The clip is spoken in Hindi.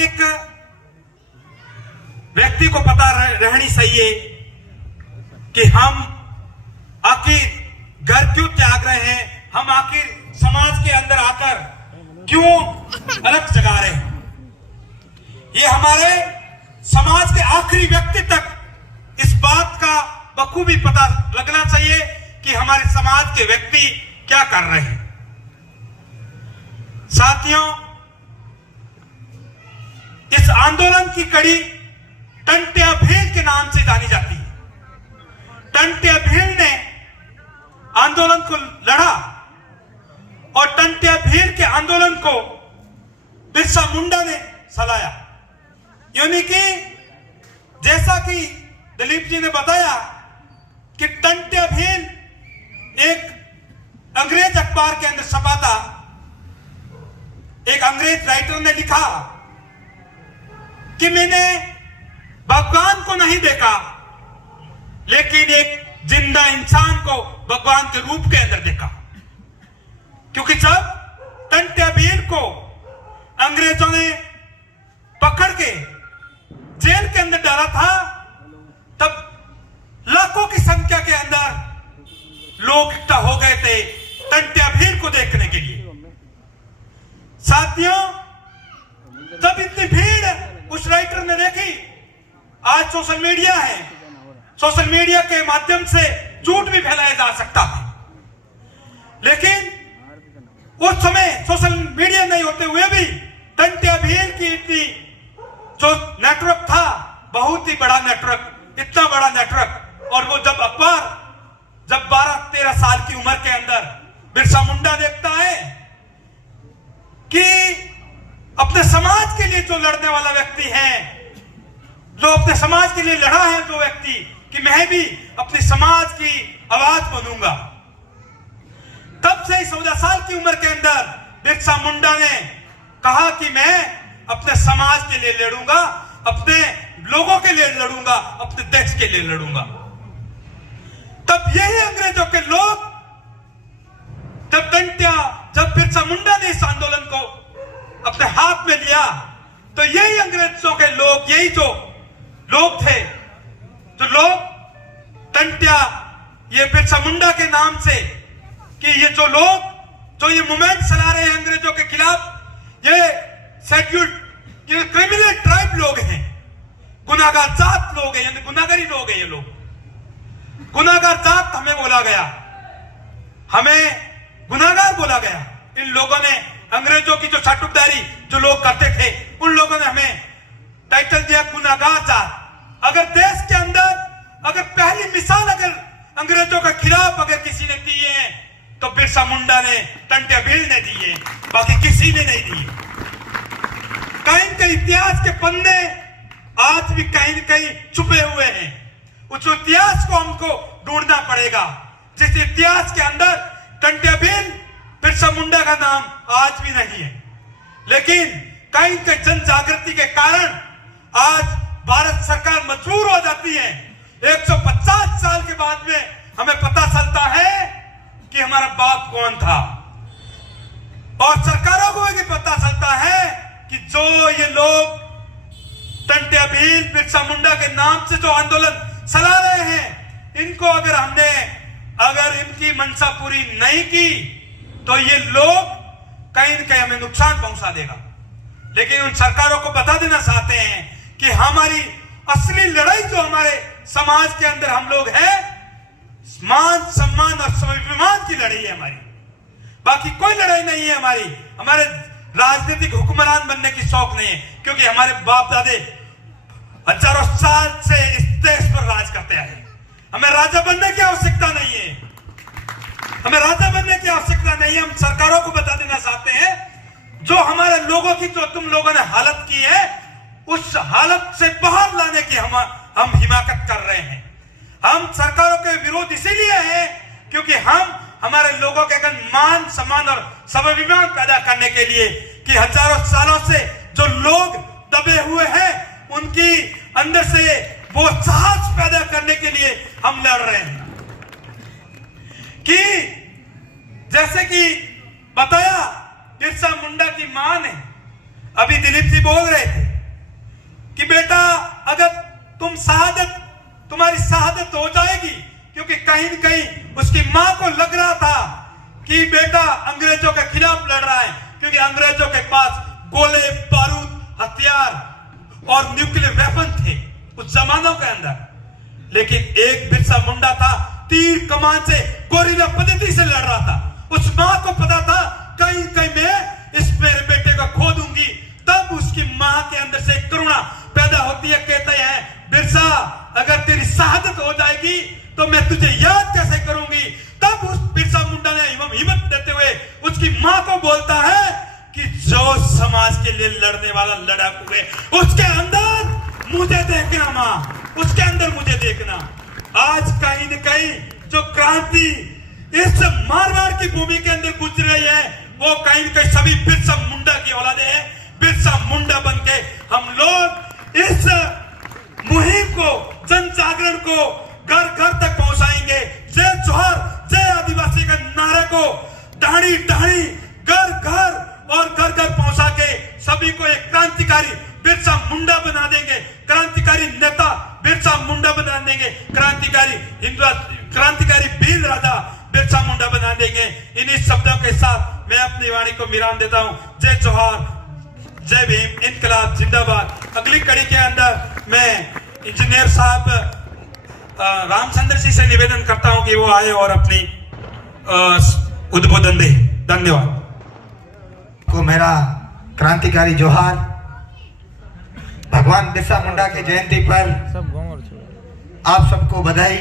एक व्यक्ति को पता रहनी चाहिए कि हम आखिर घर क्यों त्याग रहे हैं, हम आखिर समाज के अंदर आकर क्यों अलग जगा रहे हैं। ये हमारे समाज के आखिरी व्यक्ति तक इस बात का बखूबी पता लगना चाहिए कि हमारे समाज के व्यक्ति क्या कर रहे हैं। साथियों, इस आंदोलन की कड़ी टंट्या भील के नाम से जानी जाती है। टंट्या भील ने आंदोलन को लड़ा और टंट्या भील के आंदोलन को बिरसा मुंडा ने सलाया। यानी कि जैसा कि दिलीप जी ने बताया कि टंट्या भील एक अंग्रेज अखबार के अंदर छपा था। एक अंग्रेज राइटर ने लिखा कि मैंने भगवान को नहीं देखा, लेकिन एक जिंदा इंसान को भगवान के रूप के अंदर देखा। क्योंकि जब टंट्या भील को अंग्रेजों ने पकड़ के जेल के अंदर डाला था, तब लाखों की संख्या के अंदर लोग इकट्ठा हो गए थे टंट्या भील को देखने के लिए। साथियों, जब इतनी भीड़ उस राइटर ने देखी, आज सोशल मीडिया है, सोशल मीडिया के माध्यम से झूठ भी फैलाया जा सकता है, लेकिन उस समय सोशल मीडिया नहीं होते हुए भी टंट्या भील की इतनी जो नेटवर्क था, बहुत ही बड़ा नेटवर्क, इतना बड़ा नेटवर्क। और वो जब अखबार जब 12-13 साल की उम्र के अंदर बिरसा मुंडा देखता है कि अपने समाज के लिए जो लड़ने वाला व्यक्ति है, जो अपने समाज के लिए लड़ा है जो व्यक्ति, कि मैं भी अपने समाज की आवाज बनूंगा, तब से 14 साल की उम्र के अंदर बिरसा मुंडा ने कहा कि मैं अपने समाज के लिए लड़ूंगा, अपने लोगों के लिए लड़ूंगा, अपने देश के लिए लड़ूंगा। तब यही अंग्रेजों के लोग, जब बिरसा मुंडा ने इस आंदोलन को अपने हाथ में लिया, तो यही अंग्रेजों के लोग, यही जो लोग थे, जो लोग टंट्या, ये बिरसा मुंडा के नाम से, कि ये जो लोग जो ये मूवमेंट चला रहे हैं अंग्रेजों के खिलाफ, ये शेड्यूल्ड, ये क्रिमिनल ट्राइब लोग हैं, गुनाहगार जात लोग हैं, यानी गुनाहगारी लोग हैं। ये लोग गुनाहगार जात हमें बोला गया, हमें गुनाहगार बोला गया। इन लोगों ने अंग्रेजों की जो चाटुकदारी जो लोग करते थे, उन लोगों ने हमें टाइटल दिया गुनाहगार जात। अगर देश के अंदर अगर पहली मिसाल अगर अंग्रेजों के खिलाफ अगर किसी ने दी है तो बिरसा मुंडा ने, टंट्या भील ने दी है, बाकी किसी ने नहीं दी। कहीं कहीं इतिहास के पन्ने आज भी कहीं न कहीं छुपे हुए हैं। उस इतिहास को हमको ढूंढना पड़ेगा, जिस इतिहास के अंदर टंट्या भील, बिरसा मुंडा का नाम आज भी नहीं है। लेकिन कहीं के जन जागृति के कारण आज भारत सरकार मजबूर हो जाती है। 150 साल के बाद में हमें पता चलता है कि हमारा बाप कौन था, और सरकारों को भी पता चलता है कि जो ये लोग टंट्या भील, बिरसा मुंडा के नाम से जो आंदोलन चला रहे हैं, इनको अगर इनकी मंशा पूरी नहीं की तो ये लोग कहीं न कहीं हमें नुकसान पहुंचा देगा। लेकिन उन सरकारों को बता देना चाहते हैं कि हमारी असली लड़ाई जो हमारे समाज के अंदर हम लोग हैं, मान सम्मान और स्वाभिमान की लड़ाई है हमारी, बाकी कोई लड़ाई नहीं है हमारी। हमारे राजनीतिक हुक्मरान बनने की शौक नहीं है, क्योंकि हमारे बाप दादे हजारों साल से इस देश पर राज करते आए। हमें राजा बनने की आवश्यकता नहीं है, हमें राजा बनने की आवश्यकता नहीं है। हम सरकारों को बता देना चाहते हैं, जो हमारे लोगों की जो तुम लोगों ने हालत की है, उस हालत से बाहर लाने की हम हिमाकत कर रहे हैं। हम सरकारों के विरोध इसीलिए हैं क्योंकि हम हमारे लोगों के अंदर मान सम्मान और स्वाभिमान पैदा करने के लिए, कि हजारों सालों से जो लोग दबे हुए हैं, उनकी अंदर से वो साहस पैदा करने के लिए हम लड़ रहे हैं। कि जैसे कि बताया बिरसा मुंडा की मां ने, अभी दिलीप जी बोल रहे थे शहादत हो जाएगी, क्योंकि कहीं न कहीं उसकी मां को लग रहा था कि बेटा अंग्रेजों के खिलाफ लड़ रहा है, क्योंकि अंग्रेजों के पास गोले, बारूद, हथियार और न्यूक्लियर वेपन थे उस जमानों के अंदर। लेकिन एक बिरसा मुंडा था, तीर कमान से, गोरिल्ला पद्धति से लड़ रहा था। उस मां को पता था कहीं कहीं मैं इस मेरे बेटे को खो दूंगी। तब उसकी मां के अंदर से करुणा पैदा होती है। कहते हैं बिरसा, अगर तेरी शहादत हो जाएगी तो मैं तुझे याद कैसे करूंगी। तब उस बिरसा मुंडा ने हिम्मत देते हुए उसकी मां को बोलता है कि जो समाज के लिए लड़ने वाला लड़ाकू है उसके अंदर मुझे देखना मां, उसके अंदर मुझे देखना। आज कहीं न कहीं जो क्रांति इस मारवाड़ की भूमि के अंदर गुजर रही है, वो कहीं न कहीं सभी बिरसा मुंडा की औलादे हैं। बिरसा मुंडा बनके हम लोग इस मुहिम को, जन जागरण को घर घर तक पहुंचाएंगे। जय जोहर, जय आदिवासी का नारे को ढाणी ढाणी, घर घर और घर घर पहुंचा के सभी को एक क्रांतिकारी बिरसा मुंडा बना देंगे, क्रांतिकारी नेता बिरसा मुंडा बना देंगे, क्रांतिकारी वीर राजा बिरसा मुंडा बना देंगे। इन्हीं शब्दों के साथ मैं अपनी वाणी को विराम देता हूं। जय जोहर, जय भीम, इनकलाब जिंदाबाद। अगली कड़ी के अंदर मैं इंजीनियर साहब रामचंद्र जी से निवेदन करता हूं कि वो आए और अपनी उद्बोधन दे। धन्यवाद। को मेरा क्रांतिकारी जोहार। भगवान बिरसा मुंडा की जयंती पर आप सबको बधाई।